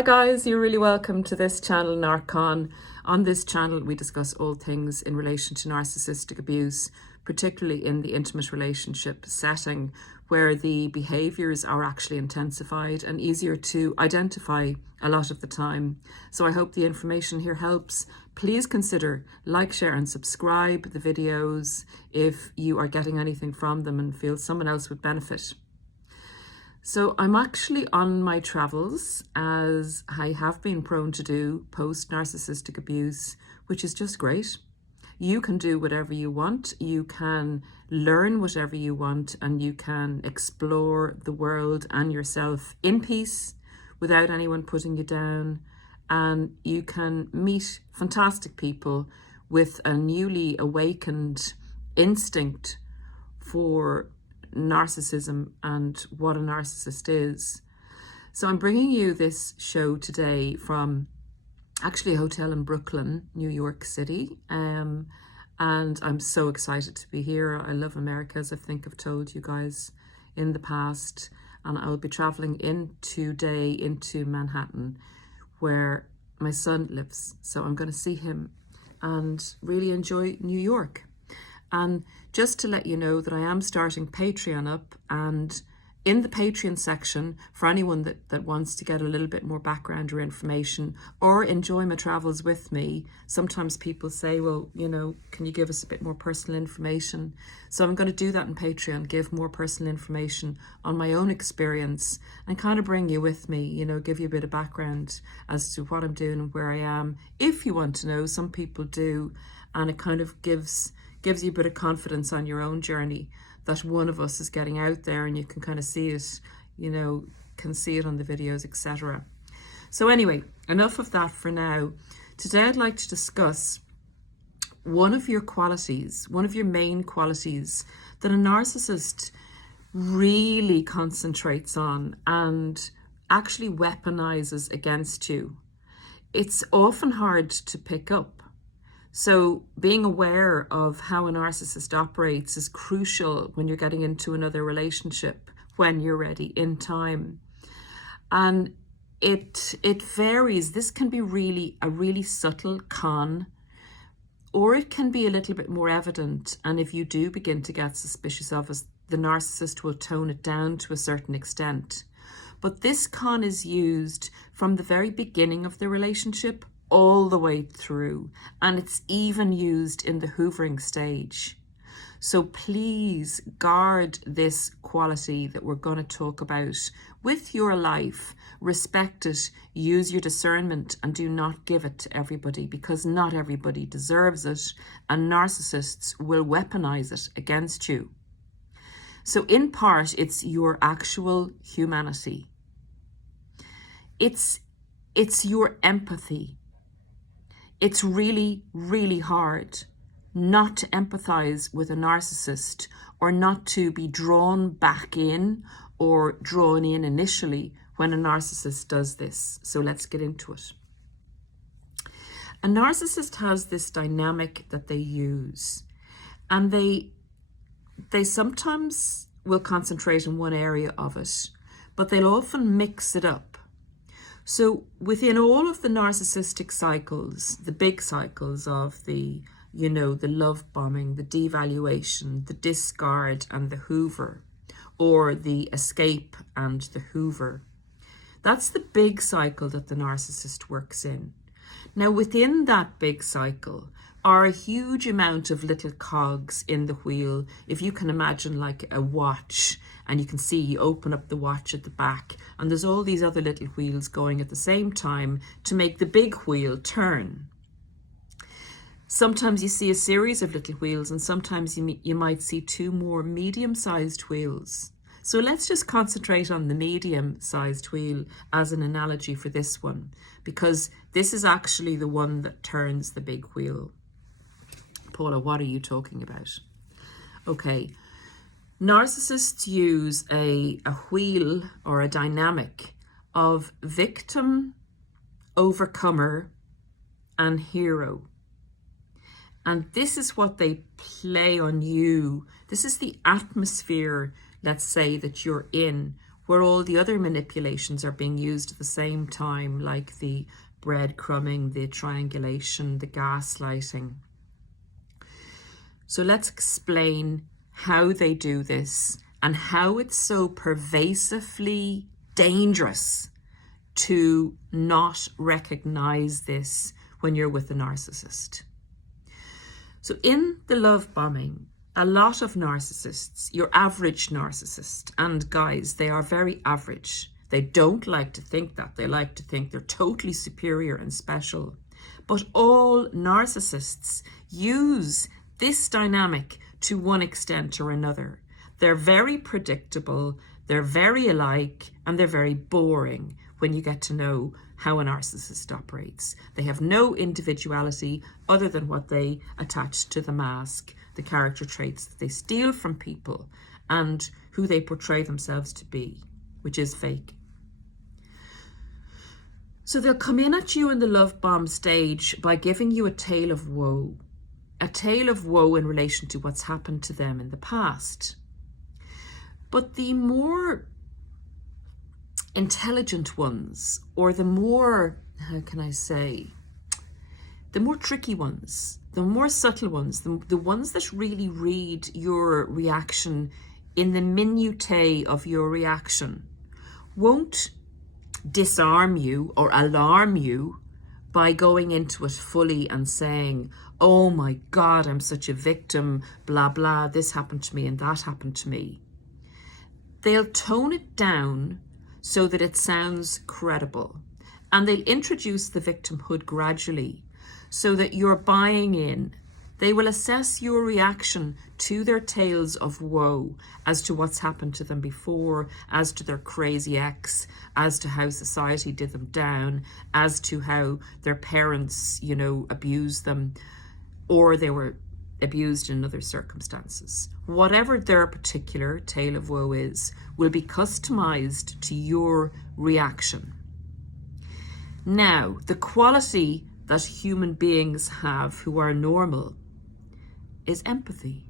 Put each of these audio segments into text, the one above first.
Hi guys, you're really welcome to this channel, NarcCon. On this channel, we discuss all things in relation to narcissistic abuse, particularly in the intimate relationship setting, where the behaviours are actually intensified and easier to identify a lot of the time. So I hope the information here helps. Please consider like, share and subscribe the videos if you are getting anything from them and feel someone else would benefit. So I'm actually on my travels, as I have been prone to do post-narcissistic abuse, which is just great. You can do whatever you want, you can learn whatever you want, and you can explore the world and yourself in peace without anyone putting you down. And you can meet fantastic people with a newly awakened instinct for narcissism and what a narcissist is. So I'm bringing you this show today from actually a hotel in Brooklyn, New York City, and I'm so excited to be here. I love America, as I think I've told you guys in the past, and I'll be traveling in today into Manhattan, where my son lives. So I'm going to see him and really enjoy New York. And just to let you know that I am starting Patreon up, and in the Patreon section, for anyone that wants to get a little bit more background or information or enjoy my travels with me, sometimes people say, well, you know, can you give us a bit more personal information? So I'm going to do that in Patreon, give more personal information on my own experience and kind of bring you with me, you know, give you a bit of background as to what I'm doing and where I am. If you want to know, some people do, and it kind of gives you a bit of confidence on your own journey that one of us is getting out there, and you can kind of see it, you know, can see it on the videos, etc. So anyway, enough of that for now. Today I'd like to discuss one of your qualities, one of your main qualities that a narcissist really concentrates on and actually weaponizes against you. It's often hard to pick up. So being aware of how a narcissist operates is crucial when you're getting into another relationship, when you're ready in time. And it varies. This can be a really subtle con, or it can be a little bit more evident. And if you do begin to get suspicious of us, the narcissist will tone it down to a certain extent. But this con is used from the very beginning of the relationship all the way through, and it's even used in the hoovering stage. So please guard this quality that we're going to talk about with your life. Respect it, use your discernment, and do not give it to everybody, because not everybody deserves it, and narcissists will weaponize it against you. So in part, it's your actual humanity. It's your empathy. It's really, really hard not to empathize with a narcissist, or not to be drawn back in or drawn in initially when a narcissist does this. So let's get into it. A narcissist has this dynamic that they use, and they sometimes will concentrate in one area of it, but they'll often mix it up. So within all of the narcissistic cycles, the big cycles of the, you know, the love bombing, the devaluation, the discard and the Hoover, or the escape and the Hoover, that's the big cycle that the narcissist works in. Now within that big cycle are a huge amount of little cogs in the wheel. If you can imagine like a watch, and you can see, you open up the watch at the back, and there's all these other little wheels going at the same time to make the big wheel turn. Sometimes you see a series of little wheels, and sometimes you might see two more medium-sized wheels. So let's just concentrate on the medium-sized wheel as an analogy for this one, because this is actually the one that turns the big wheel. Paula, what are you talking about? Okay. Narcissists use a wheel or a dynamic of victim, overcomer, and hero. And this is what they play on you. This is the atmosphere, let's say, that you're in where all the other manipulations are being used at the same time, like the breadcrumbing, the triangulation, the gaslighting. So let's explain how they do this and how it's so pervasively dangerous to not recognize this when you're with a narcissist. So in the love bombing, a lot of narcissists, your average narcissist, and guys, they are very average. They don't like to think that. They like to think they're totally superior and special. But all narcissists use this dynamic to one extent or another. They're very predictable, they're very alike, and they're very boring when you get to know how a narcissist operates. They have no individuality other than what they attach to the mask, the character traits that they steal from people, and who they portray themselves to be, which is fake. So they'll come in at you in the love bomb stage by giving you a tale of woe in relation to what's happened to them in the past. But the more intelligent ones, or the more, how can I say, the more tricky ones, the more subtle ones, the ones that really read your reaction in the minutiae of your reaction, won't disarm you or alarm you by going into it fully and saying, oh my God, I'm such a victim, blah, blah, this happened to me and that happened to me. They'll tone it down so that it sounds credible. And they'll introduce the victimhood gradually so that you're buying in. They will assess your reaction to their tales of woe as to what's happened to them before, as to their crazy ex, as to how society did them down, as to how their parents, abused them, or they were abused in other circumstances. Whatever their particular tale of woe is, will be customized to your reaction. Now, the quality that human beings have who are normal is empathy.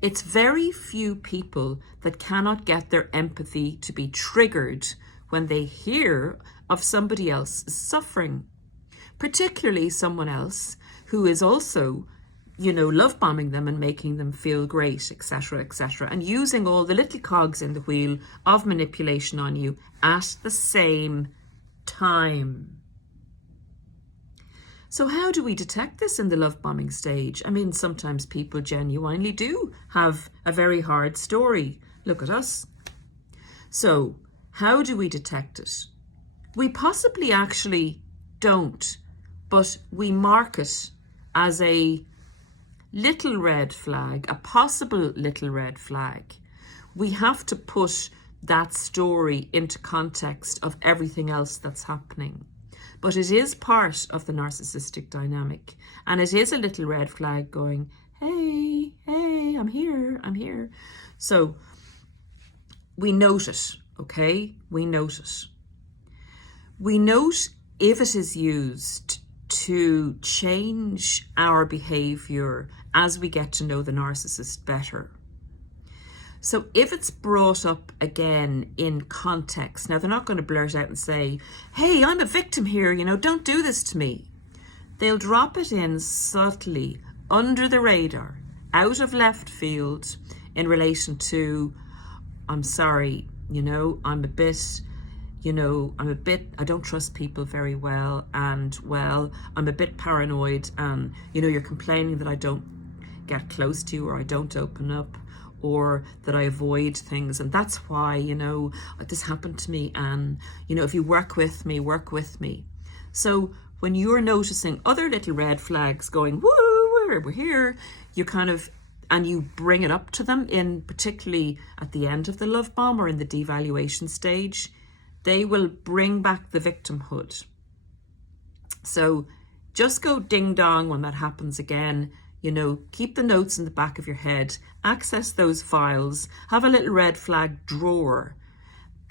It's very few people that cannot get their empathy to be triggered when they hear of somebody else's suffering, particularly someone else who is also, love bombing them and making them feel great, etc., etc., and using all the little cogs in the wheel of manipulation on you at the same time. So how do we detect this in the love bombing stage? I mean, sometimes people genuinely do have a very hard story. Look at us. So how do we detect it? We possibly actually don't, but we mark it as a little red flag, a possible little red flag. We have to put that story into context of everything else that's happening. But it is part of the narcissistic dynamic, and it is a little red flag going, hey, I'm here. So we note it, okay? We note it. We note if it is used to change our behavior as we get to know the narcissist better. So if it's brought up again in context, now they're not going to blurt out and say, hey, I'm a victim here, don't do this to me. They'll drop it in subtly, under the radar, out of left field, in relation to, I'm sorry, I'm a bit, I don't trust people very well, and I'm a bit paranoid, and, you're complaining that I don't get close to you, or I don't open up, or that I avoid things, and that's why, this happened to me, and, if you work with me. So when you're noticing other little red flags going, woo, we're here, you kind of, and you bring it up to them, in particularly at the end of the love bomb or in the devaluation stage, they will bring back the victimhood. So just go ding dong when that happens again. Keep the notes in the back of your head, access those files, have a little red flag drawer.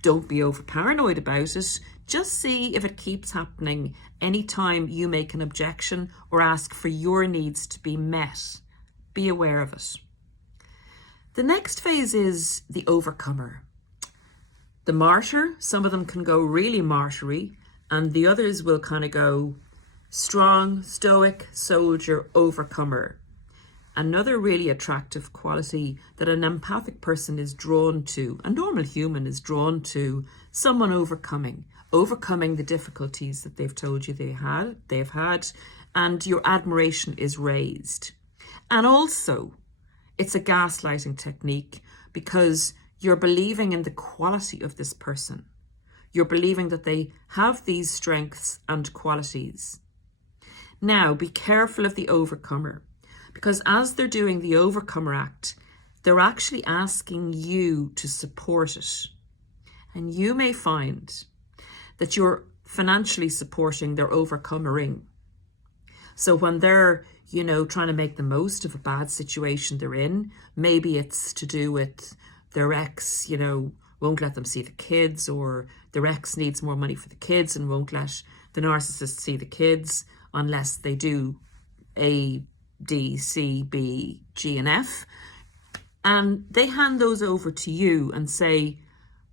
Don't be over paranoid about it. Just see if it keeps happening anytime you make an objection or ask for your needs to be met. Be aware of it. The next phase is the overcomer. the martyr. Some of them can go really martyry, and the others will kind of go strong, stoic, soldier, overcomer. Another really attractive quality that an empathic person is drawn to, a normal human is drawn to, someone overcoming the difficulties that they've told you they've had, and your admiration is raised. And also, it's a gaslighting technique because you're believing in the quality of this person. You're believing that they have these strengths and qualities. Now, be careful of the overcomer, because as they're doing the overcomer act, they're actually asking you to support it. And you may find that you're financially supporting their overcomering. So when they're, trying to make the most of a bad situation they're in, maybe it's to do with their ex, won't let them see the kids, or their ex needs more money for the kids and won't let the narcissist see the kids unless they do A, D, C, B, G, and F. And they hand those over to you and say,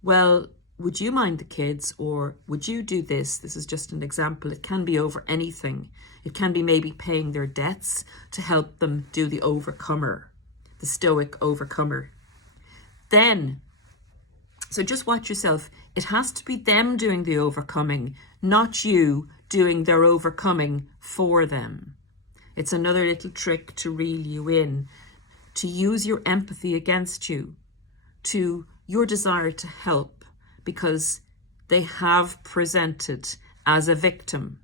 well, would you mind the kids, or would you do this? This is just an example. It can be over anything. It can be maybe paying their debts to help them do the overcomer, the stoic overcomer. Then, so just watch yourself. It has to be them doing the overcoming, not you doing their overcoming for them. It's another little trick to reel you in, to use your empathy against you, to your desire to help, because they have presented as a victim,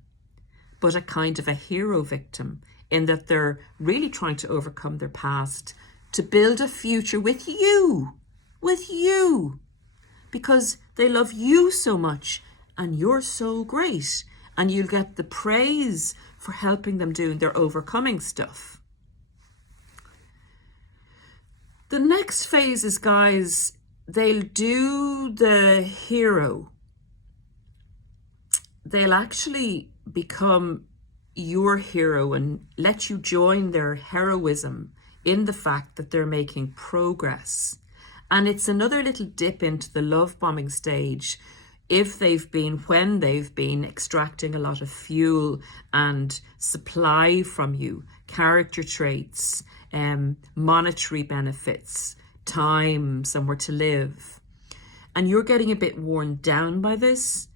but a kind of a hero victim, in that they're really trying to overcome their past to build a future with you, because they love you so much and you're so great, and you'll get the praise for helping them do their overcoming stuff. The next phase is, guys, they'll do the hero. They'll actually become your hero and let you join their heroism in the fact that they're making progress. And it's another little dip into the love bombing stage when they've been extracting a lot of fuel and supply from you, character traits, monetary benefits, time, somewhere to live, and you're getting a bit worn down by this,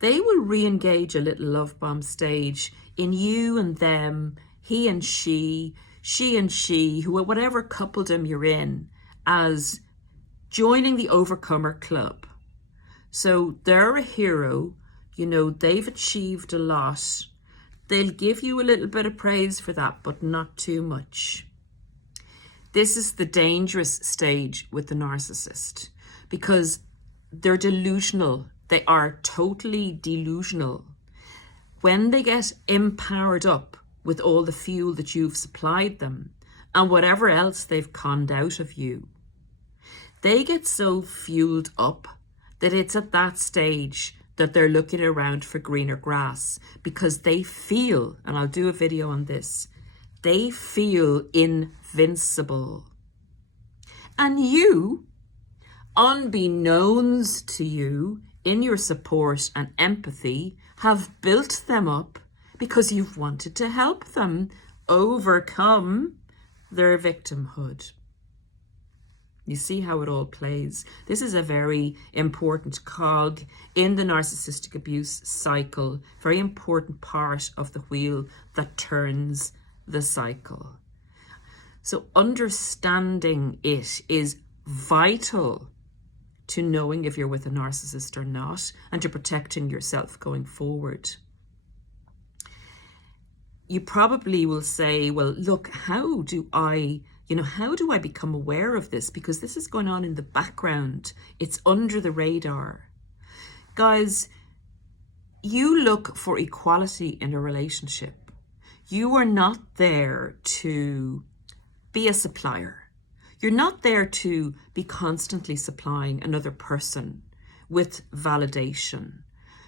they will re-engage a little love bomb stage in you and them, he and she and she, whatever coupledom you're in, as joining the overcomer club. So they're a hero, they've achieved a lot. They'll give you a little bit of praise for that, but not too much. This is the dangerous stage with the narcissist, because they're delusional. They are totally delusional. When they get empowered up with all the fuel that you've supplied them and whatever else they've conned out of you, they get so fueled up that it's at that stage that they're looking around for greener grass, because they feel, and I'll do a video on this, they feel invincible. And you, unbeknownst to you, in your support and empathy, have built them up because you've wanted to help them overcome their victimhood. You see how it all plays. This is a very important cog in the narcissistic abuse cycle, very important part of the wheel that turns the cycle. So understanding it is vital to knowing if you're with a narcissist or not, and to protecting yourself going forward. You probably will say, well, look, how do I become aware of this? Because this is going on in the background. It's under the radar. Guys, you look for equality in a relationship. You are not there to be a supplier. You're not there to be constantly supplying another person with validation.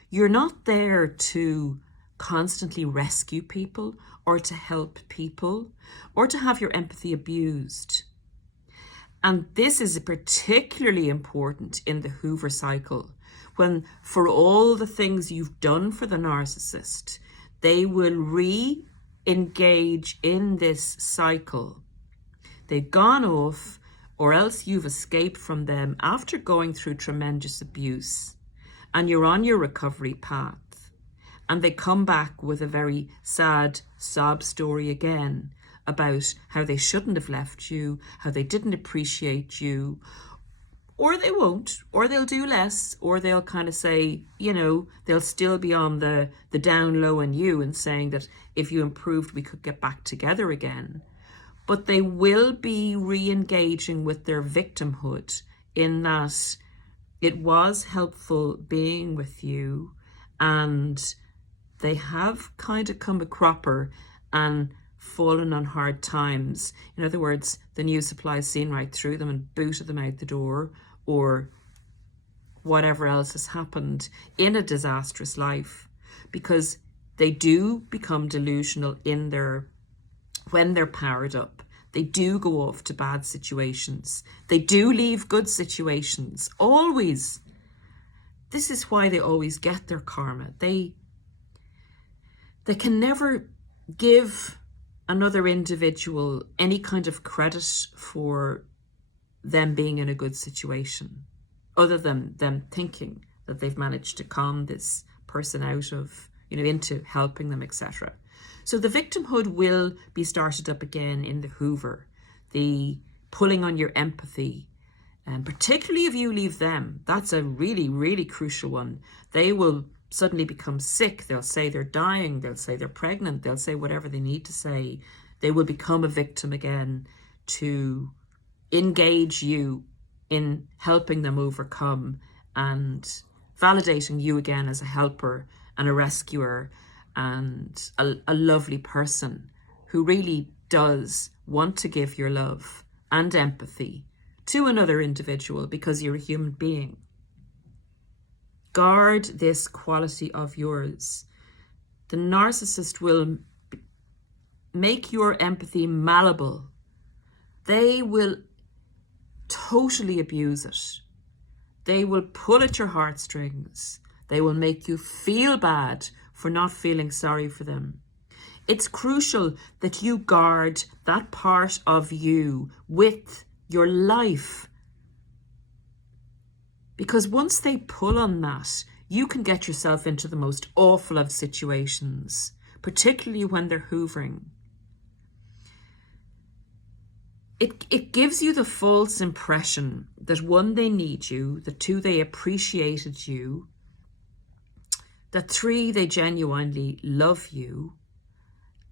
You're not there to constantly rescue people or to help people or to have your empathy abused. And this is particularly important in the Hoover cycle, when for all the things you've done for the narcissist, they will re-engage in this cycle. They've gone off, or else you've escaped from them after going through tremendous abuse, and you're on your recovery path, and they come back with a very sad sob story again about how they shouldn't have left you, how they didn't appreciate you, or they won't, or they'll do less, or they'll kind of say, you know, they'll still be on the down low on you and saying that if you improved, we could get back together again. But they will be re-engaging with their victimhood, in that it was helpful being with you, and they have kind of come a cropper and fallen on hard times. In other words, the new supply seen right through them and booted them out the door, or whatever else has happened in a disastrous life, because they do become delusional in when they're powered up. They do go off to bad situations. They do leave good situations, always. This is why they always get their karma. They can never give another individual any kind of credit for them being in a good situation, other than them thinking that they've managed to con this person out of, you know, into helping them, etc. So the victimhood will be started up again in the Hoover, the pulling on your empathy, and particularly if you leave them. That's a really, really crucial one. They will suddenly become sick. They'll say they're dying. They'll say they're pregnant. They'll say whatever they need to say. They will become a victim again to engage you in helping them overcome and validating you again as a helper and a rescuer and a lovely person who really does want to give your love and empathy to another individual because you're a human being. Guard this quality of yours. The narcissist will make your empathy malleable. They will totally abuse it. They will pull at your heartstrings. They will make you feel bad for not feeling sorry for them. It's crucial that you guard that part of you with your life. Because once they pull on that, you can get yourself into the most awful of situations, particularly when they're hoovering. It gives you the false impression that one, they need you, that two, they appreciated you, that three, they genuinely love you,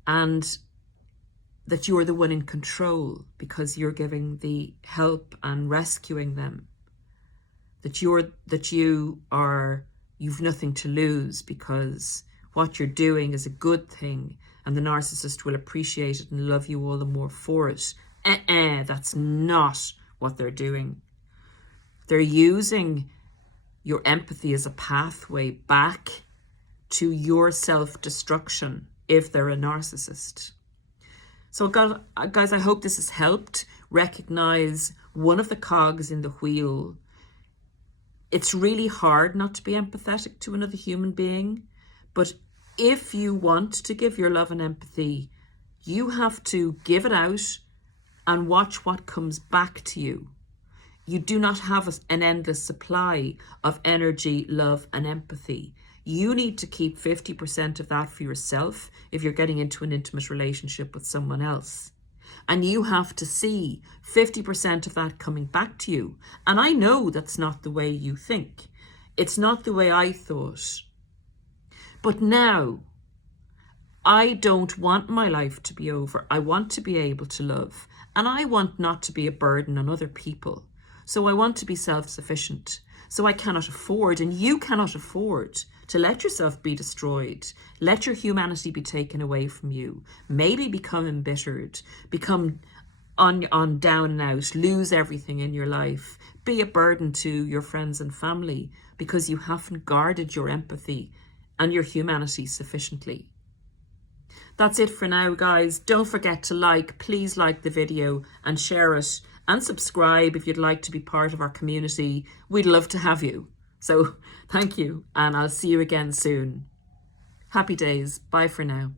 and that you're the one in control because you're giving the help and rescuing them. That you've nothing to lose because what you're doing is a good thing and the narcissist will appreciate it and love you all the more for it. That's not what they're doing. They're using your empathy as a pathway back to your self-destruction if they're a narcissist. So guys, I hope this has helped recognize one of the cogs in the wheel. It's really hard not to be empathetic to another human being, but if you want to give your love and empathy, you have to give it out and watch what comes back to you. You do not have an endless supply of energy, love, and empathy. You need to keep 50% of that for yourself if you're getting into an intimate relationship with someone else. And you have to see 50% of that coming back to you. And I know that's not the way you think. It's not the way I thought. But now, I don't want my life to be over. I want to be able to love. And I want not to be a burden on other people. So I want to be self-sufficient. So I cannot afford, and you cannot afford, to let yourself be destroyed. Let your humanity be taken away from you. Maybe become embittered, become on down and out, lose everything in your life, be a burden to your friends and family because you haven't guarded your empathy and your humanity sufficiently. That's it for now, guys. Don't forget to please like the video and share it and subscribe if you'd like to be part of our community. We'd love to have you. So thank you, and I'll see you again soon. Happy days. Bye for now.